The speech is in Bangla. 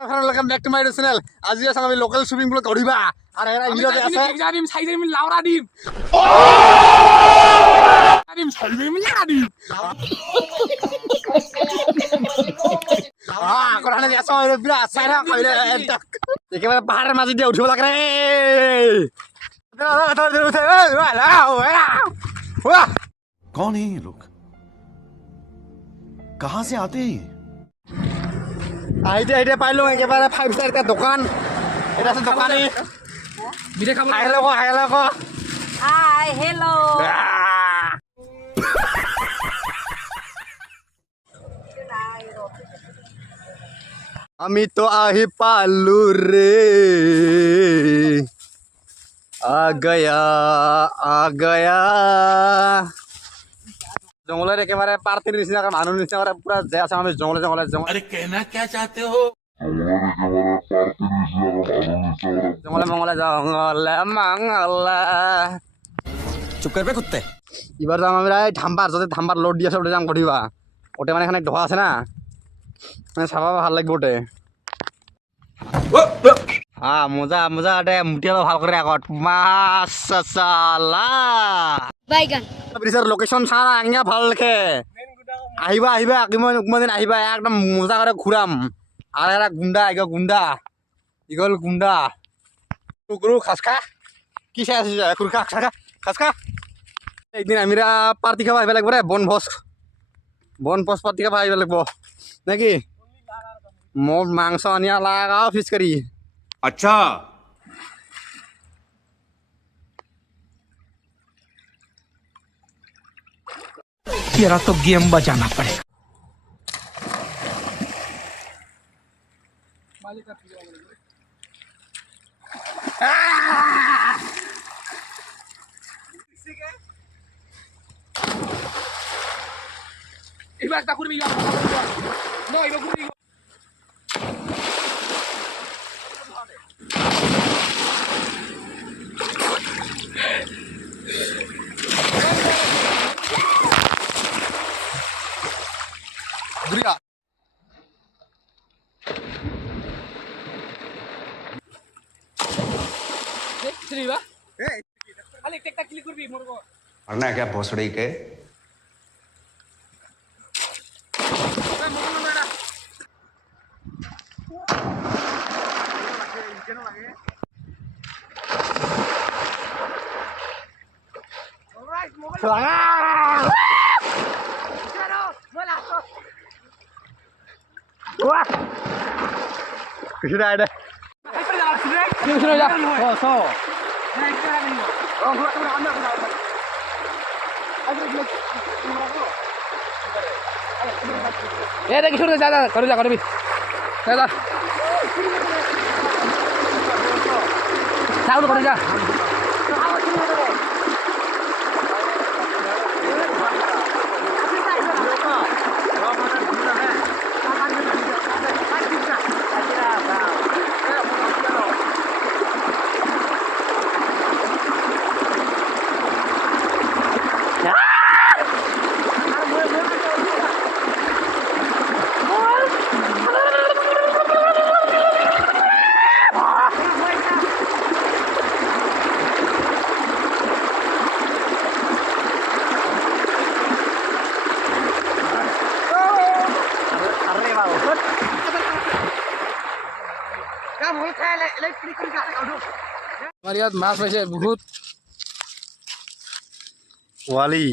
Welcome back to my channel. আজি আছে আমি লোকাল সুইমিং পুলত দৌৰিবা আৰু এৰা ইংৰাজী আছে জানিম সাইজারিম লাউরা ডিম ডিম সাইজারিম লাউরা ডিম কোৰানে আছে বিৰা চাইরা কইলে একেবাৰে পাহাৰৰ মাজে দি উঠিব লাগে कौन है ये लोग कहां से आते हैं আইতে পাইলো একেবারে 5 স্টার একটা দোকান এটা আছে দোকানে বিরে খাবো হাই লাগো Hi, hello. আমি তো আহি পালু রে আ গয়া জঙ্গলের একেবারে পার্টির নিচিনা মানুষ নিচিনা পুরা যে আছে আমি জঙ্গলে अरे कहना क्या चाहते हो জঙ্গলে মঙ্গলে चुप कर बे कुत्ते এবার যাম আমরা এই ধাম্বার যদি ধাম্বার লোড দিয়ে আছে ওটা যাম কঠিবা ওটা মানে এখানে ঢোকা আছে না মানে চাবা ভাল লাগবে ওটে হ্যাঁ মজা এটা মুটিয়ালো ভাল করে আগত মাশাআল্লাহ Baigan. ব্রিজের লোকেশন সারা আঙ্গা ভাল লাগে আহিবা কোনদিন আহিবা একদম মজা করে ঘুরাম আর এরা গুন্ডা ইগল গুন্ডা কুকুরু খাসকা কি চাই আছে কুকুর খাসকা একদিন আমিরা পার্টি খাওয়া আহিব লাগব রে বনভোজ পার্টি খাওয়া আহিব লাগব নাকি মোৰ মাংস আনিয়া লাগাও ফিচ কারি अच्छा तेरा तो गेम बजाना पड़ेगा এবার তা করবি না এবার করবি ঘুরিয়া চলিবা খালি একটা ক্লিক করবি মরবো करना है क्या भोसड़ी के কিছু নাই দে ए देख छोड़ जा कर भी जा साउंड कर जा আমাৰ ইয়াত মাছ পাইছে বহুত পোৱালি